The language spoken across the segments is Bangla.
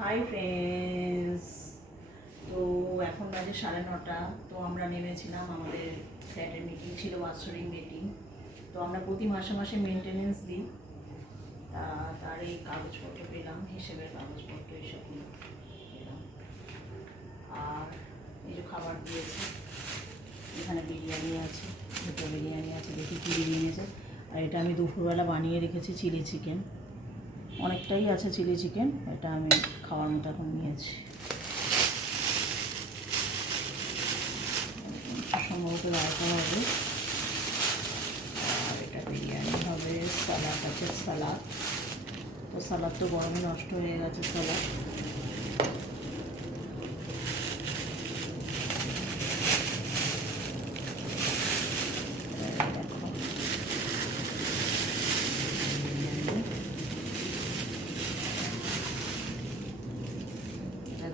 হাই ফ্রেন্ডস, তো এখন বাজে 9:30। তো আমরা নেমেছিলাম, আমাদের ফ্ল্যাটের মিটিং ছিল, বাৎসরিক মিটিং। তো আমরা প্রতি মাসে মাসে মেনটেনেন্স দিই, তার এই কাগজপত্র পেলাম, হিসেবের কাগজপত্র এইসব পেলাম। আর এই যে খাবার দিয়েছে, এখানে বিরিয়ানি আছে, দুটো বিরিয়ানি আছে, দেখি কী বিরিয়ানি আছে। আর এটা আমি দুপুরবেলা বানিয়ে রেখেছি চিলি চিকেন, অনেকটাই আছে চিলি চিকেন, এটা আমি খাওয়ার মতো এখন নিয়েছি। সম্ভবত রায়তা হবে, আর এটা বিরিয়ানি হবে, সালাদ আছে, সালাদ তো সালাদ তো গরমে নষ্ট হয়ে গেছে সালাদ।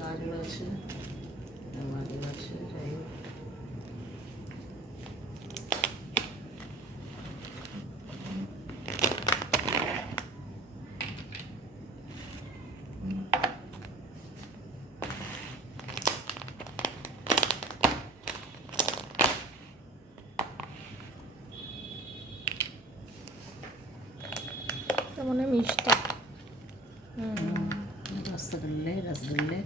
গাজর আছে, গাজর আছে, যাই হোক। মনে মিষ্টি रसगुल्ले रसगुल्ले